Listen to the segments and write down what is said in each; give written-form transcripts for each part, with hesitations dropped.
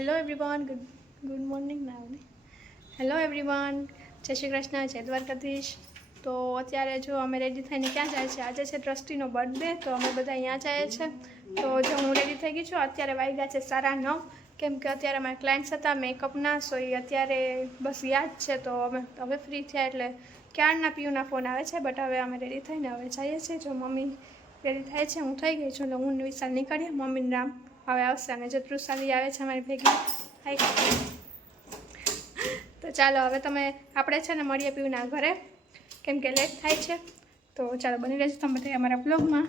Hello everyone, good morning ના. Hello everyone, જય શ્રી કૃષ્ણ, જય દ્વારકાધીશ. તો અત્યારે જો અમે રેડી થઈને ક્યાં જાય છે? આજે છે ટ્રસ્ટીનો બર્થડે, તો અમે બધા અહીંયા જાય છે. તો જો હું રેડી થઈ ગઈ છું. અત્યારે વાગ્યા છે 9:30, કેમ કે અત્યારે અમારા ક્લાયન્ટ્સ હતા મેકઅપના, સો એ અત્યારે બસ યાદ છે. તો અમે હવે ફ્રી થયા એટલે ક્યારના પીયુના ફોન આવે છે, બટ હવે અમે રેડી થઈને હવે જઈએ છીએ. જો મમ્મી રેડી થાય છે, હું થઈ ગઈ છું, એટલે હું વિશાલ નીકળીએ. મમ્મીનું નામ હવે આવશે અને જે તૃષાલી આવે છે અમારી ભેગી. તો ચાલો હવે આપણે છે ને મળીએ પીયુના ઘરે, કેમ કે લેટ થાય છે. તો ચાલો બની રહેજો તમે બધા અમારા બ્લોગમાં.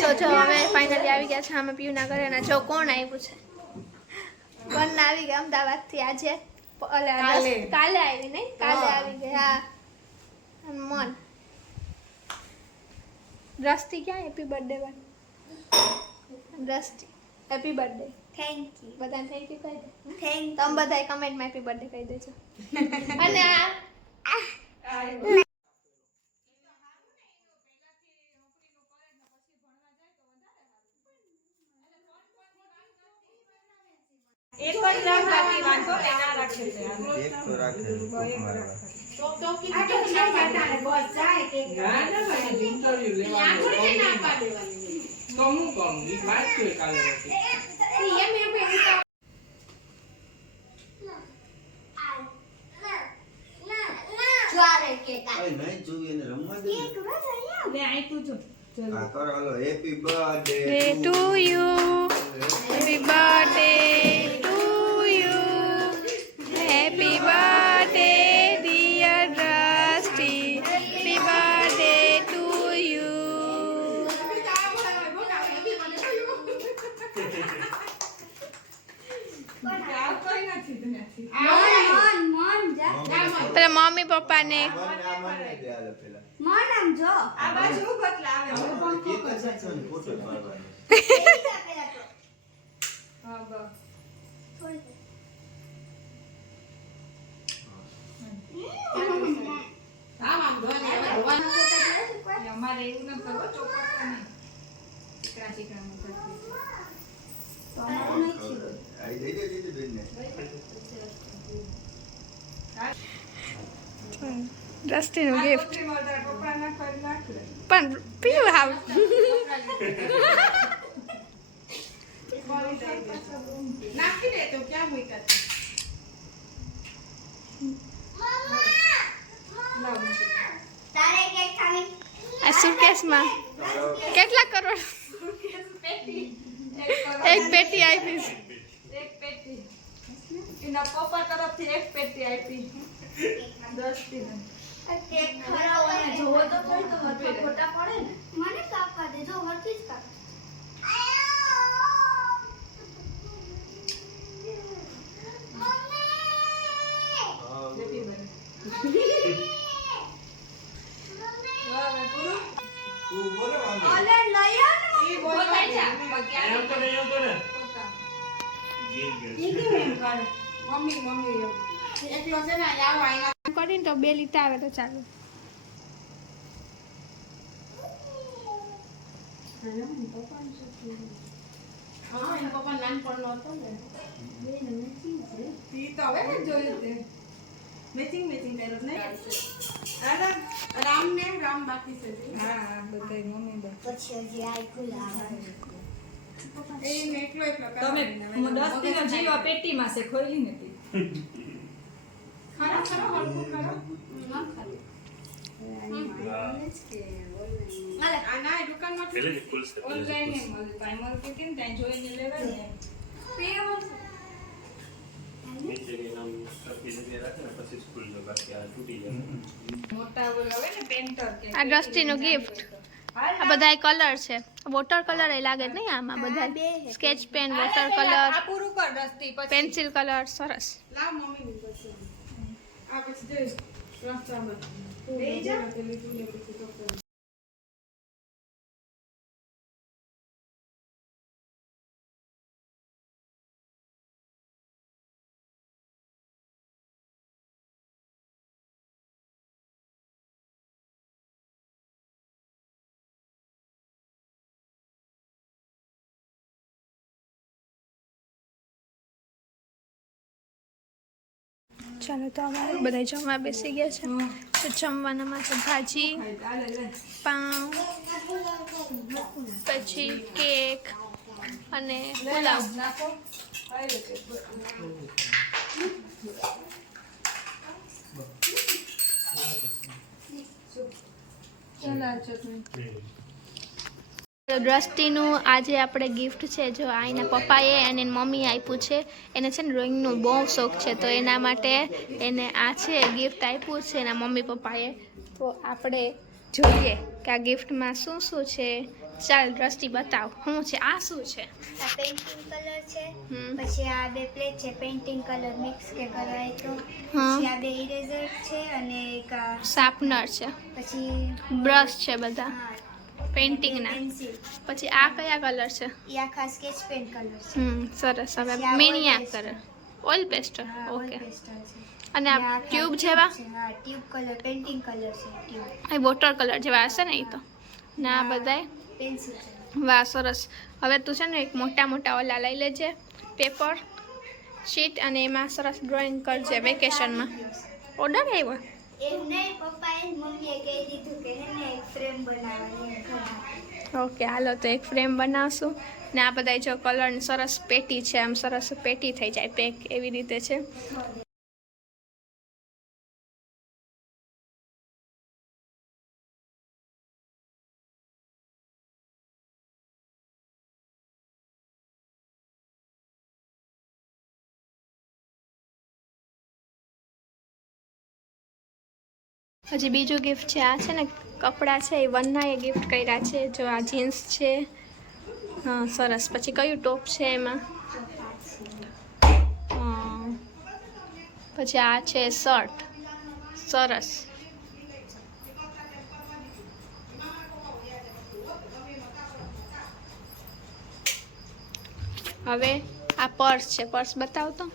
જો હવે ફાઇનલી આવી ગયા છે અમે પીયુના ઘરે, અને જો કોણ આવ્યું છે. કોણ આવી ગયા અમદાવાદથી આજે, કાલે આવી નહીં, કાલે આવી ગઈ. હા મન દ્રષ્ટિ ક્યાં? હેપી બર્થડે વન દ્રષ્ટિ, હેપી બર્થડે. Thank you. બધાને થેન્ક યુ કહી દે. થેન્ક તમે બધાય કમેન્ટમાં હેપી બર્થડે કહી દેજો. અને એક જ રાખી વાંધો ને ના રાખે છે. એક તો રાખે તો કીધું કે ના પાડે બસ જાય કે ના ભાઈ ઇન્ટરવ્યુ લેવાનું ના પાડેવાની તો હું કહું ઈ વાત છે કાલે હતી એમ જોરે કે કાઈ નહીં જોઈ એને રમવા દે લે આઈ તું જો આ કરો હાલો happy birthday to you happy birthday Happy birthday, dear Rusty. Happy birthday to you. પેલા મમ્મી પપ્પા ને અમારે એવું ન કરો ચોકર નહીં ચીકરા ચીકરા ન કરતી તો અમારું નહીં છે આઈ દઈ દે બેનને રસ્તીનું ગિફ્ટ પણ પીવું હાવ નાખી દે તો ક્યાં મૂક્યા આ સુટકેસમાં કેટલા કરોડ એક પેટી આપી એક પેટી એના પપ્પા તરફથી એક પેટી આપી 10 થી એક ખરા હોય જોવો તો કોઈ તો ફોટા પડે ને મને કાપવા દે જો વરથી જ કાપ કરીને તો 2 લીટર આવે તો ચાલુ. રામ બાકી છે. હા બધા મમ્મી પછી હજી આ તમે 10 દિનો જીવો પેટીમાં છે ખોલી નથી. ખરા ખરા હરકું ખરા ના ખાલી આ ના દુકાનમાં પેલે ફૂલ છે ઓનલાઈન ને મળે ટાઈમ મળતી હતી ને ત્યાં જોઈને લેવાય ને પેવલ નીચેની નામ સપી દે રાખે ને પછી સ્કૂલ જો બાકી આ તૂટી જાય મોટા બોલાવે ને પેન્ટર કે આ દ્રષ્ટિનો ગિફ્ટ. આ બધા કલર છે, વોટર કલર એ લાગે નહીં આમાં બધા સ્કેચ પેન, વોટર કલર, આ પૂરું કર દ્રષ્ટિ, પછી પેન્સિલ કલર. સરસ. લાવ મમ્મી ની પછી આ પછી દે રસ્તામાં બે જા. ચાલો તો અમારે બધા જમવા બેસી ગયા છે. તો જમવાનામાં છે ભાજી, પાઉં, પછી કેક અને પુલાવ. દ્રષ્ટિનું આજે આપણે ગિફ્ટ છે જો આ એના પપ્પાએ અને એની મમ્મીએ આપ્યું છે. એને છે ને ડ્રોઈંગનો બહુ શોખ છે તો એના માટે એને આ છે ગિફ્ટ આપ્યું છે એના મમ્મી પપ્પાએ. તો આપણે જોઈએ કે આ ગિફ્ટમાં શું શું છે. ચાલ દ્રષ્ટિ બતાવ શું છે, આ શું છે? આ પેઇન્ટિંગ કલર છે, પછી આ બે પ્લેટ છે પેઇન્ટિંગ કલર મિક્સ કે કરાય તો, પછી આ બે ઇરેઝર છે અને એક શાર્પનર છે, પછી બ્રશ છે બધા પેઇન્ટિંગના. પેન્સિલ. પછી આ કયા કલર છે? એ આખા સ્કેચ પેન કલર છે. સરસ. હવે પછી આ મિનિયા oil કલર, ઓઇલ પેસ્ટર. હા, ઓકે. oil pastel છે. અને આ આખા ટ્યુબ tube જેવા? છે. હા, ટ્યુબ કલર પેઇન્ટિંગ કલર છે ટ્યુબ. આ વોટર કલર જેવા હશે ને એ તો. ને આ બધાય પેન્સિલ છે. વાહ સરસ. હવે તું છે ને એક મોટા મોટા ઓલા લઈ લેજે પેપર શીટ અને એમાં સરસ ડ્રોઈંગ કરજે વેકેશનમાં. ઓર્ડર આવ્યો? એમ નહીં, પપ્પાએ મમ્મીએ કહી દીધું કે હે ને એક ફ્રેમ બનાવવાની ઘરમાં. ઓકે હાલો તો એક ફ્રેમ બનાવશું. ને આ બધા જો કલરની સરસ પેટી છે, આમ સરસ પેટી થઈ જાય પેક એવી રીતે છે. હજી બીજું ગિફ્ટ છે, આ છે ને કપડાં છે એ વનના એ ગિફ્ટ કર્યા છે. જો આ જીન્સ છે, હા સરસ. પછી કયું ટોપ છે એમાં? પછી આ છે શર્ટ, સરસ. હવે આ પર્સ છે, પર્સ બતાવ તો.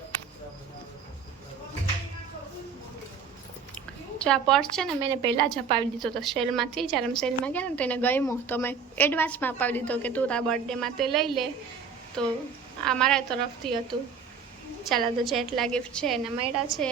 જો આ પર્સ છે ને મેં એને પહેલાં જ અપાવી દીધો હતો સેલમાંથી. જ્યારે અમે સેલમાં ગયા ને તો એને ગમ્યો તો મેં એડવાન્સમાં અપાવી દીધો કે તું તારા બર્થડેમાં તે લઈ લે. તો આ મારા તરફથી હતું. ચાલો તો જેટલા ગિફ્ટ છે એને મળ્યા છે.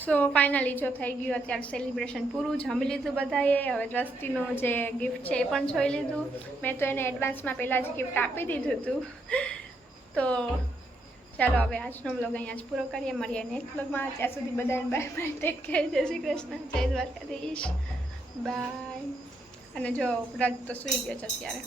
સો ફાઇનલી જો થઈ ગયું અત્યારે સેલિબ્રેશન પૂરું. જમી લીધું બધાએ. હવે દ્રષ્ટિનું જે ગિફ્ટ છે એ પણ જોઈ લીધું. મેં તો એને એડવાન્સમાં પહેલાં જ ગિફ્ટ આપી દીધું હતું. તો ચાલો હવે આજનો વ્લોગ અહીંયા જ પૂરો કરીએ. મળીએ નેક્સ્ટ વ્લોગમાં. ત્યાં સુધી બધાને બાય બાય, ટેક કેર, જય શ્રી કૃષ્ણ, જય દ્વારકાધીશ, બાય. અને જો વ્રત તો સૂઈ ગયો છે અત્યારે.